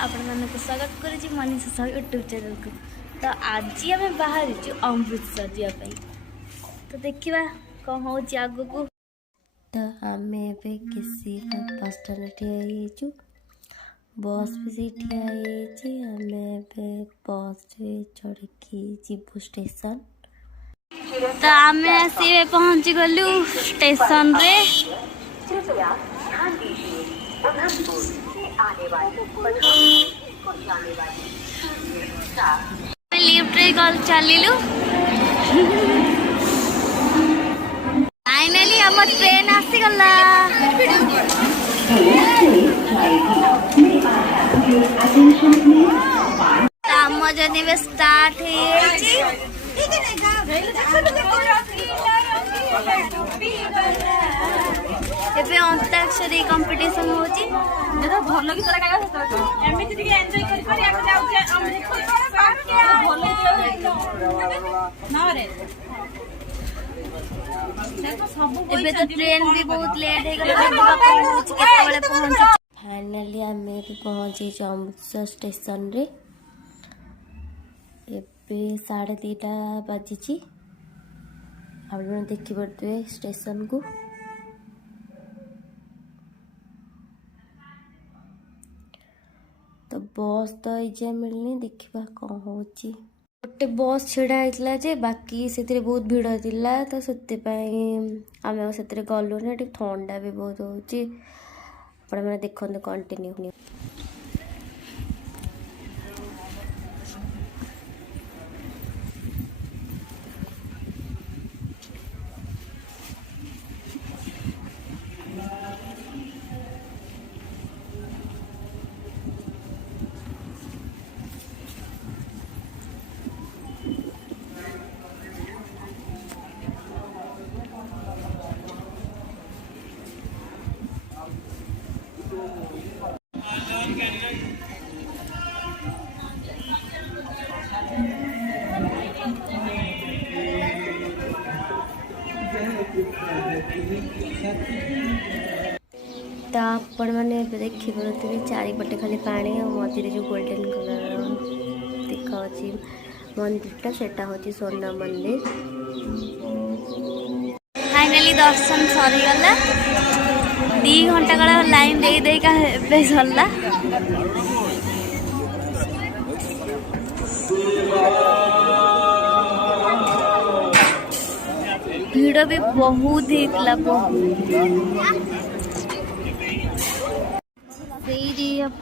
आपण मानक स्वागत करुच्ची मनीषा साहू यूट्यूब चैनल को। तो आज आम बाहर अमृतसर जावाई, तो देखा कौन हो आग को। तो आम किसी बस स्टैंड ठिया बस भी से ठिया आम बस चढ़ी जीवु स्टेशन। तो आम आसी पहुँची गलु स्टेशन रे। लिफ्ट रे गल चलिलु। फाइनली हम ट्रेन आसी गला। काम जने बे स्टार्ट है। ଏବେ ଅନ୍ତାକ୍ଷରୀ କମ୍ପିଟିସନ ହଉଛି। ଯେଟା ଭଲ ଗୀତ ଗାଇବା ସେଟା ଏମିତି ଟିକେ ଏନ୍ଜୟ କରି କରି ଆମେ ଯାଉଛେ। ଏବେ ତ ट्रेन भी बहुत लेट हो गला। फाइनली आम पहुंची अमृतसर स्टेशन रे। ଏବେ 2:30 ବାଜିଛି। ଆପଣ ଦେଖିପାରୁଥିବେ स्टेशन को। तो बस तो ये मिलनी, देखा कौन हो। गोटे बस छिड़ा होता जे बाकी से बहुत भिड़ होता, तो से आम से गलु ना। ठंडा भी बहुत हो। देखते कंटिन्यू। तो आपण मैंने देखिए चारिपटे खाली पानी और मझे जो गोल्डन कलर देखा मंदिरटा सेटा हूँ स्वर्ण मंदिर। फाइनली दर्शन सरीगला। 2 घंटा काल लाइन दे सरला। भीड़ भी बहुत होता।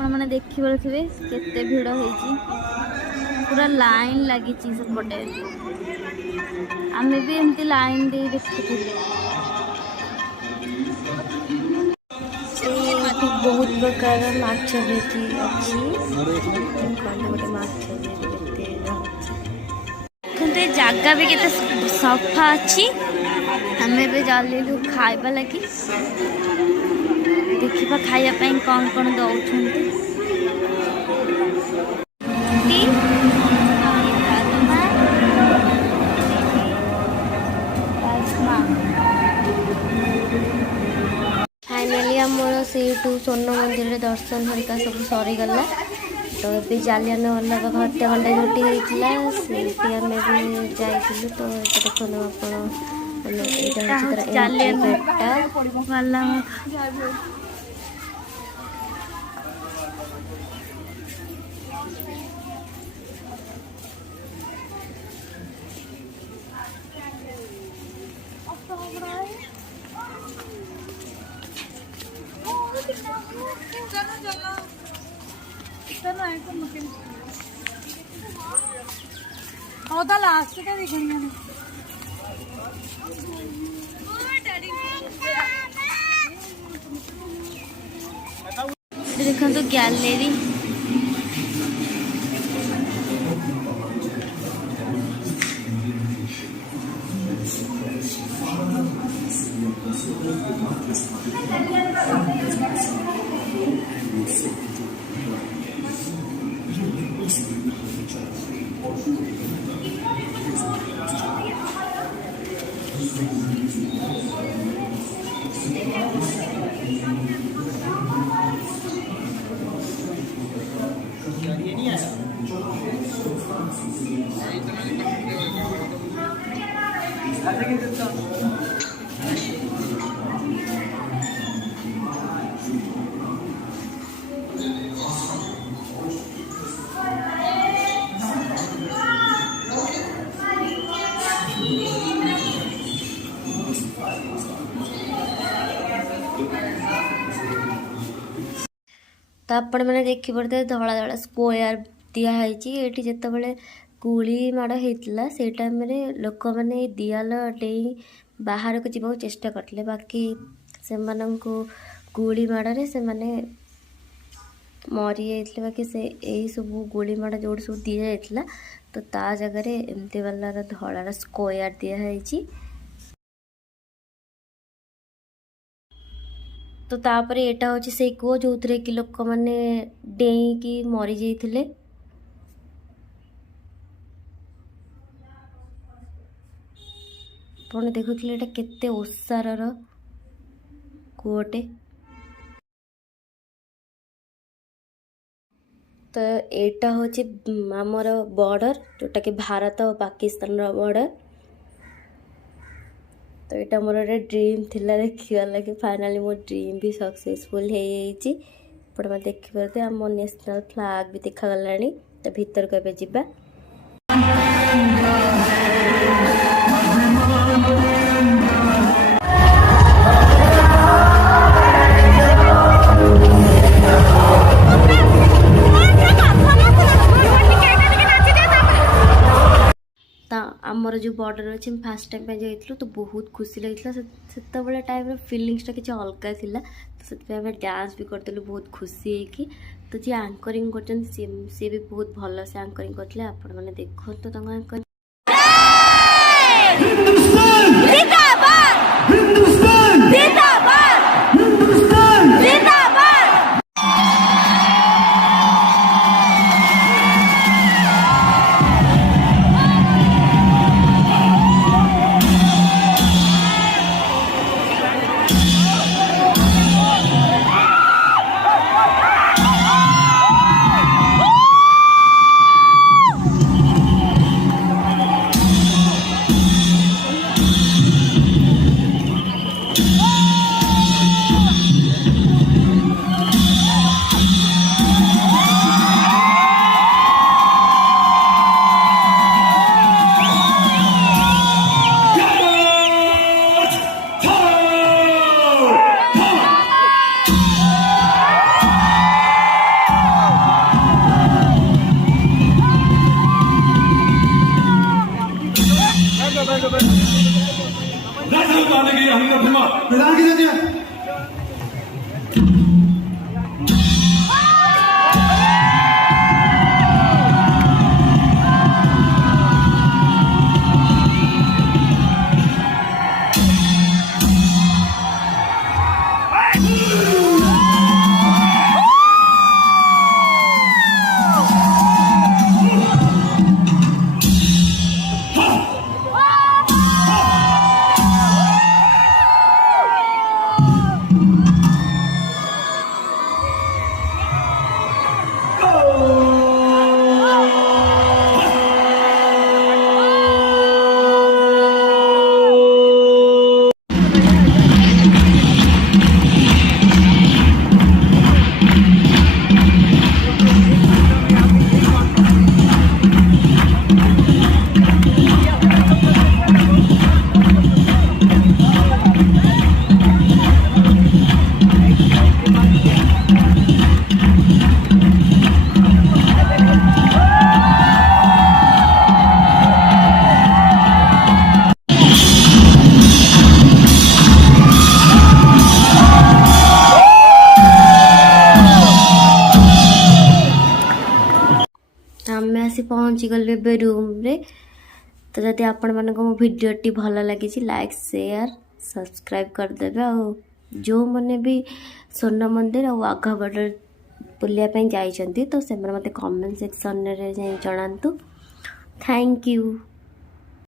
मैंने देखी पारे केते भीड़ होती। पूरा लाइन लगी सेपटे। आम भी एमती लाइन दे देखुले। बहुत प्रकार माछ भी अच्छी। जगह भी केते सफा अच्छी। आम भी चलू खाइबा लगी। देखा खाइबा कौन कौन दौरान। फाइनली आमर से स्वर्ण मंदिर दर्शन हरिका सब सरीगला। तो ये जालियानवाला बाग हत्याकांड जोटी होता से आम भी जाइलु। तो देखो आप लास्ट क्या देखनी देखो तो गैलरी। तो आपण मैंने देखी पड़ते धड़ा धड़ा स्क्वायर दिखाई ये जिते गुली माड़ होता से टाइम लोक मैंने दियाल डेई बाहर को जावाक चेष्टा करते बाकी से गुली माड़े से मैंने मरी जाते बाकी से यही सब गुली माड़ जो सब दि जाता तो ता जगह एमती वाला धड़ार स्क्वायर दिखाई तो तापर एटा हूँ से कूह जो थे कि लोक मैंने डेईकी मरी जाते ଆପଣ ଦେଖୁଥିଲେ ଏଟା କେତେ ଓସାରର କୂଅଟେ। ତ ଏଇଟା ହେଉଛି ଆମର ବର୍ଡ଼ର ଯେଉଁଟାକି ଭାରତ ଓ ପାକିସ୍ତାନର ବର୍ଡ଼ର। ତ ଏଇଟା ମୋର ଗୋଟେ ଡ୍ରିମ୍ ଥିଲା ଦେଖିବା ଲାଗି ଫାଇନାଲି ମୋ ଡ୍ରିମ୍ ବି ସକ୍ସେସଫୁଲ୍ ହେଇଯାଇଛି। ଆପଣ ଦେଖିପାରୁଥିବେ ଆମ ନ୍ୟାସନାଲ୍ ଫ୍ଲାଗ୍ ବି ଦେଖାଗଲାଣି। ତ ଭିତରକୁ ଏବେ ଯିବା। आमर जो बॉर्डर अच्छे फास्ट टाइम जाइलु तो बहुत खुशी लगी से टाइम फिलिंग्सटा किसी अलग था तो से डांस भी करदेलु बहुत खुशी है तो जी आंकरिंग कर सी भी बहुत भल से आंकरिंग करते आपण मैंने देखो तो आंकरिंग आमे आसी पहुँची गलु ए रूम रे। तो जदि आपण मानको मो भिडियोटी भल लगी लाइक शेयर सब्सक्राइब करदेवे आ जो मैंने भी स्वर्ण मंदिर और वाघा बॉर्डर बुलायापी जाइछंती तो से मते कमेंट सेक्शन रे जणातु। Thank you.